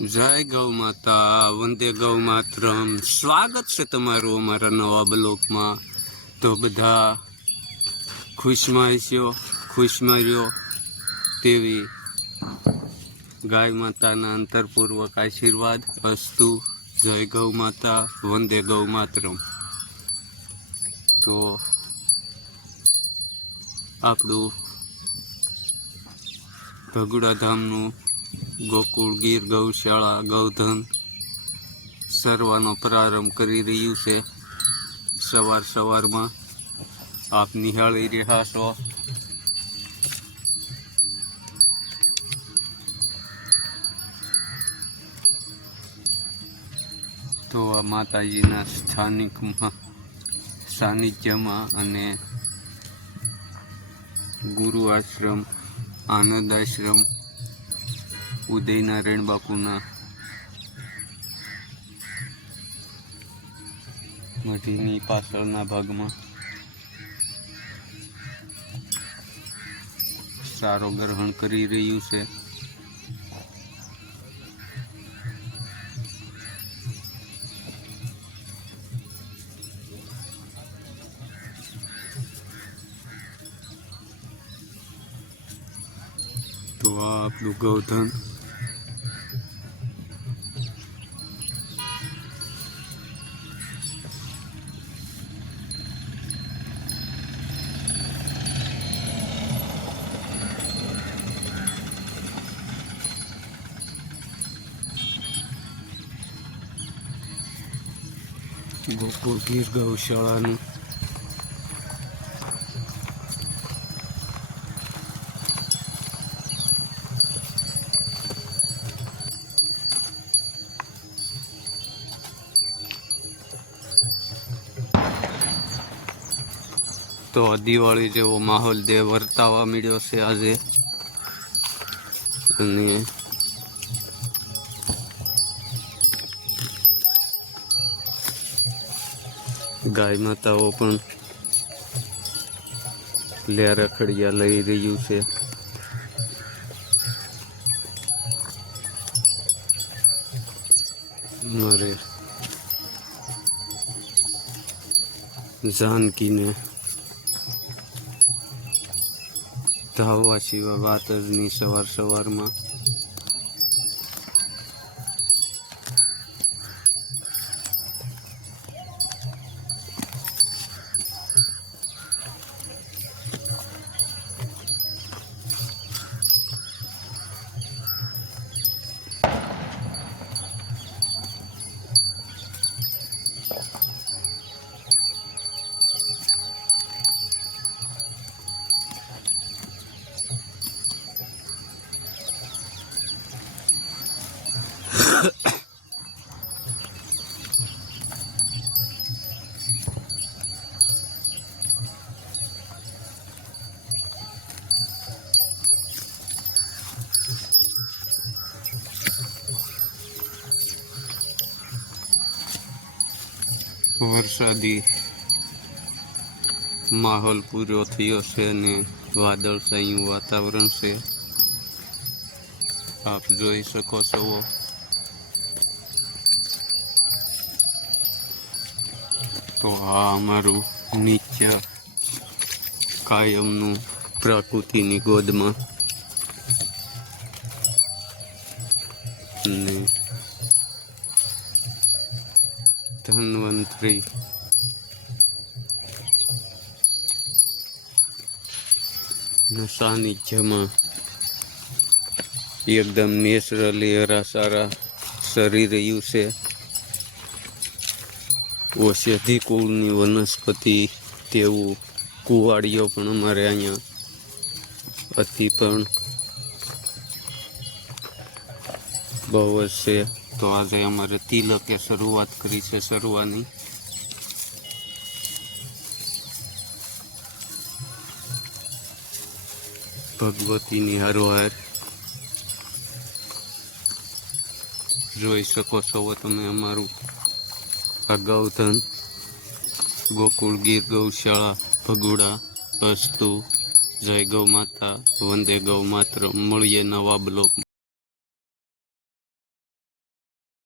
જય ગૌ માતા, વંદે ગૌ માતરમ. સ્વાગત છે તમારું અમારા નવા બ્લોકમાં. તો બધા ખુશમાં હશો, ખુશમાં રહ્યો તેવી ગાય માતાના અંતરપૂર્વક આશીર્વાદ અસ્તુ. જય ગૌ માતા, વંદે ગૌ માતરમ. તો આપણું ભગુડા ધામનું ગોકુળ ગીર ગૌશાળા ગૌધન સરવાનો પ્રારંભ કરી રહ્યું છે. સવારમાં આપ નિહાળી રહ્યા છો. તો આ માતાજીના સાનિધ્યમાં અને ગુરુ આશ્રમ, આનંદ આશ્રમ, ઉદયનારાયણ બાપુના મઢીની પાછળના ભાગમાં સારો ગ્રહણ કરી રહ્યું છે. તો આ આપણું ગૌધન ગોકુળ ગીર ગૌશાળાનું તો દિવાળી જેવો માહોલ વર્તાવા મળ્યો છે આજે. અને ગાય માતાઓ પણ રખડિયા લઈ રહ્યું છે. મારે જાનકીને ધાવવા સિવાય વાત જ નહીં સવારમાં. વરસાદી માહોલ પૂરો થયો છે અને વાદળછાયું વાતાવરણ છે, આપ જોઈ શકો છો. તો આ અમારું નીચે કાયમનું પ્રકૃતિની ગોદમાં અને ધન્વંતરી સાનિધ્યમાં એકદમ નેચરલી સારા સરી રહ્યું છે. ઔષધિ કુળની વનસ્પતિ તેવું કુવાડીઓ પણ અમારે અહીંયા અતિ પણ બહુ જ છે. તો આજે અમારે તિલકે શરૂઆત કરી છે સરવાની. ભગવતીની હારોહાર જોઈ શકો છો તમે અમારું આ ગૌધન ગોકુળ ગીર ગૌશાળા ભગુડા. અસ્તુ. જય ગૌ માતા, વંદે ગૌ માતરમ. મળીએ નવા બ્લોક.